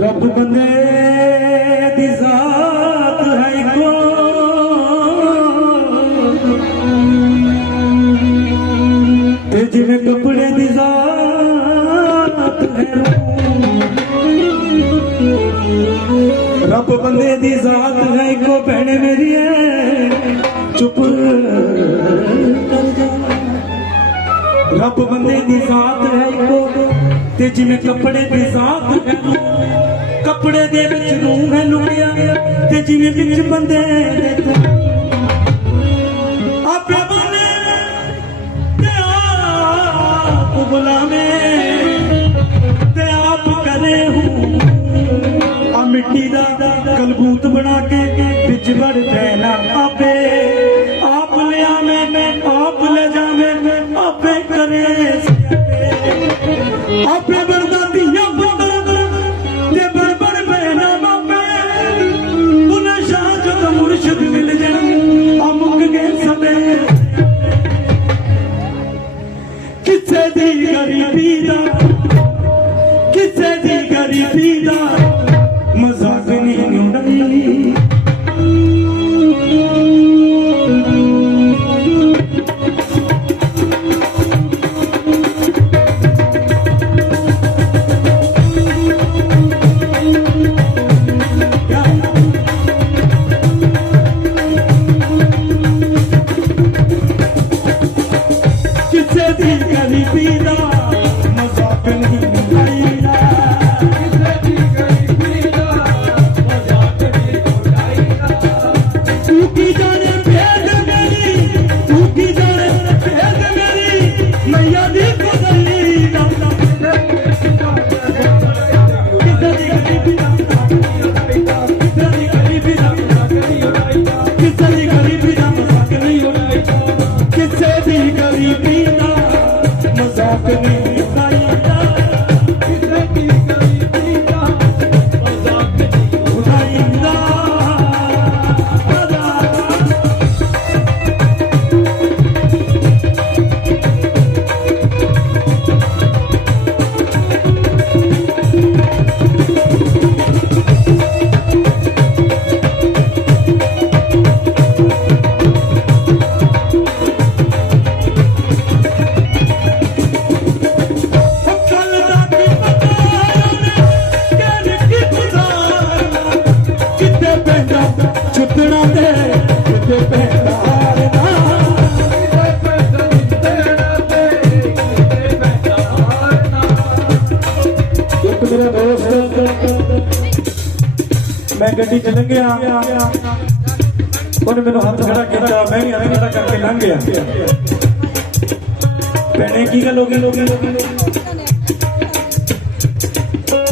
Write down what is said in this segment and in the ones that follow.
ਰੱਬ ਬੰਦੇ ਦੀ ਜ਼ਾਤ ਹੈ ਇੱਕੋ। ਤੇ ਜਿਵੇਂ ਕੱਪੜੇ ਦੀ ਜ਼ਾਤ ਹੈ ਰੱਬ ਬੰਦੇ ਦੀ ਜ਼ਾਤ ਹੈ ਇੱਕੋ, ਭੈਣੇ ਮੇਰੀ ਚੁੱਪ ਕਰ ਜਾ। ਰੱਬ ਬੰਦੇ ਦੀ ਜ਼ਾਤ ਹੈ ਇੱਕੋ। ਤੇ ਜਿਵੇਂ ਕੱਪੜੇ ਦੀ ਜ਼ਾਤ ਹੈ ਕੱਪੜੇ ਦੇ ਵਿੱਚ ਰੂਹ ਹੈ ਲੁਕਿਆ ਤੇ ਜਿਵੇਂ ਵਿੱਚ ਬੰਦੇ ਦੇ ਆਪੇ ਬਣੇ ਤੇ ਆਪ ਗੁਲਾਮੇ ਆਪੇ ਬਰਦਾਦੀਆਂ ਧੀਆਂ ਪੁੱਤਰ ਤੇ ਬਰਬਰ ਪੈਣਾ ਮਾਪੇ ਤੁਨੇ ਸ਼ਾਹ ਜਦ ਮੁਰਸ਼ਿਦ ਮਿਲ ਜਾਣ ਆ ਮੁੱਕ ਗਏ ਸਦੇ। ਕਿਸੇ ਦੀ ਗਰੀਬੀ ਦਾ, ਕਿਸੇ ਦੀ ਗਰੀਬੀ ਦਾ ਮੈਂ ਗੱਡੀ ਚ ਲੰਘਿਆ। ਉਹਨੇ ਮੈਨੂੰ ਹੱਥ ਖੜਾ ਕੀਤਾ, ਮੈਂ ਵੀ ਹੱਥ ਖੜਾ ਕਰਕੇ ਲੰਘ ਗਿਆ। ਭੈਣੇ, ਕੀ ਗੱਲ ਹੋ ਗਈ? ਲੋਗੀ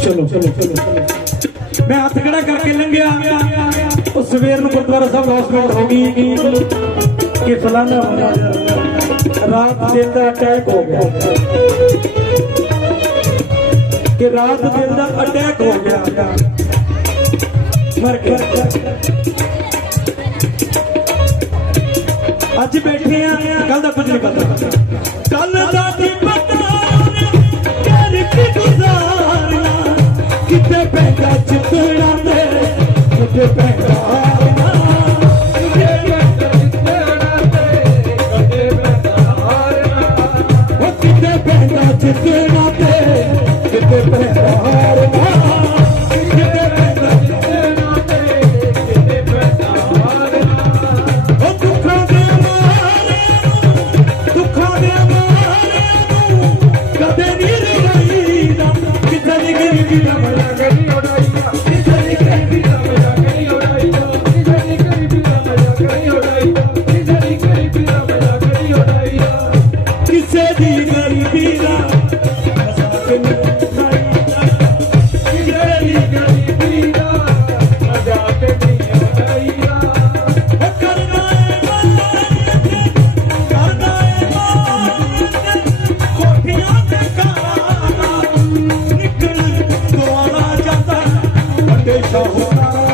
ਚਲੋ ਚਲੋ ਚਲੋ। ਮੈਂ ਹੱਥ ਖੜਾ ਕਰਕੇ ਲੰਘਿਆ। ਉਹ ਸਵੇਰ ਨੂੰ ਗੁਰਦੁਆਰਾ ਸਾਹਿਬ ਹਸਪੀਟਲ ਹੋ ਗਈ। ਕਿ ਫਲਾਣਾ ਹੋਇਆ ਰਾਤ ਦਿਨ ਦਾ ਅਟੈਕ ਹੋ ਗਿਆ। ਕਿ ਰਾਤ ਦਿਨ ਦਾ ਅਟੈਕ ਹੋ ਗਿਆ। ਮਰ ਗਿਆ ਅੱਜ ਬੈਠੇ ਆ ਕੱਲ ਦਾ ਕੁਝ ਨਹੀਂ ਪਤਾ। ਕੱਲ ਦਾ ਕੀ ਪਤਾ ਕਰ ਕੀ ਗੁਜ਼ਾਰਨਾ ਕਿੱਥੇ ਪੈਂਦਾ ਚਿੱਤੜਾ ਤੇ, ਕਿੱਥੇ ਪੈਂਦਾ সহকারা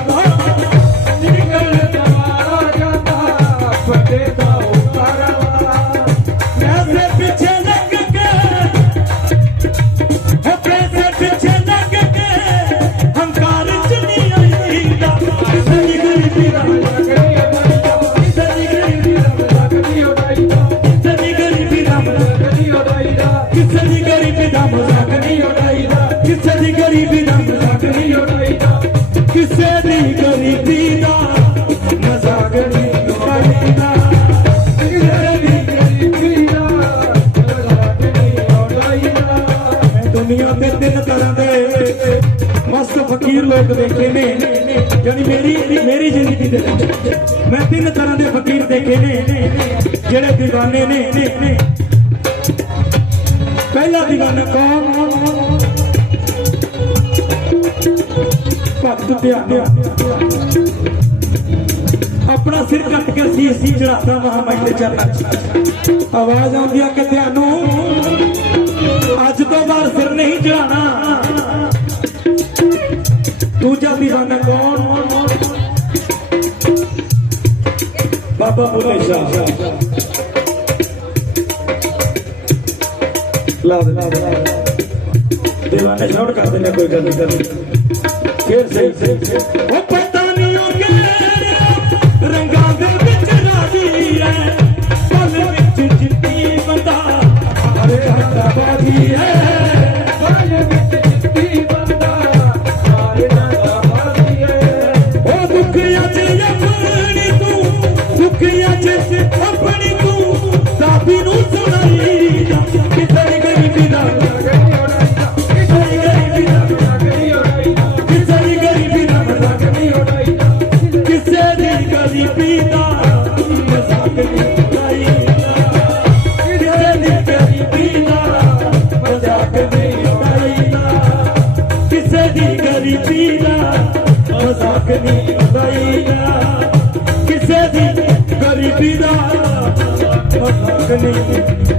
ਦੁਨੀਆ ਤੇ ਤਿੰਨ ਤਰ੍ਹਾਂ ਦੇ। ਮਸਤ ਫਕੀਰ ਲੋਕ ਦੇਖੇ ਨੇ। ਯਾਨੀ ਮੇਰੀ ਮੇਰੀ ਜ਼ਿੰਦਗੀ ਦੇ ਮੈਂ ਤਿੰਨ ਤਰ੍ਹਾਂ ਦੇ ਫਕੀਰ ਦੇਖੇ ਨੇ, ਜਿਹੜੇ دیਵਾਨੇ ਨੇ। ਪਹਿਲਾ دیਵਾਨਾ ਕੌਣ? ਭਗਤ ਧਿਆਨ। ਆਪਣਾ ਸਿਰ ਕੱਟ ਕੇ ਸੀ ਸੀਸ ਚੜਾਤਾ ਮਹਾਮਾਈ ਦੇ ਚਰਨਾਂ 'ਚ। ਆਵਾਜ਼ ਆਉਂਦੀ ਆ ਕਿ ਧਿਆਨ ਲਾ ਦੇ ਲਾ ਛੋੜ ਕਰ ਦਿੰਦੇ ਕੋਈ ਗੱਲ ਨਹੀਂ ਕਰਨੀ ਫੇਰ ਸਹੀ ਸਹੀ ਉਹ ਕਿਸੇ ਦੀ ਗਰੀਬੀ ਦਾ ਮਜ਼ਾਕ ਕਿਸੇ ਦੀ ਗਰੀਬੀ ਦਾ ਨਹੀਂ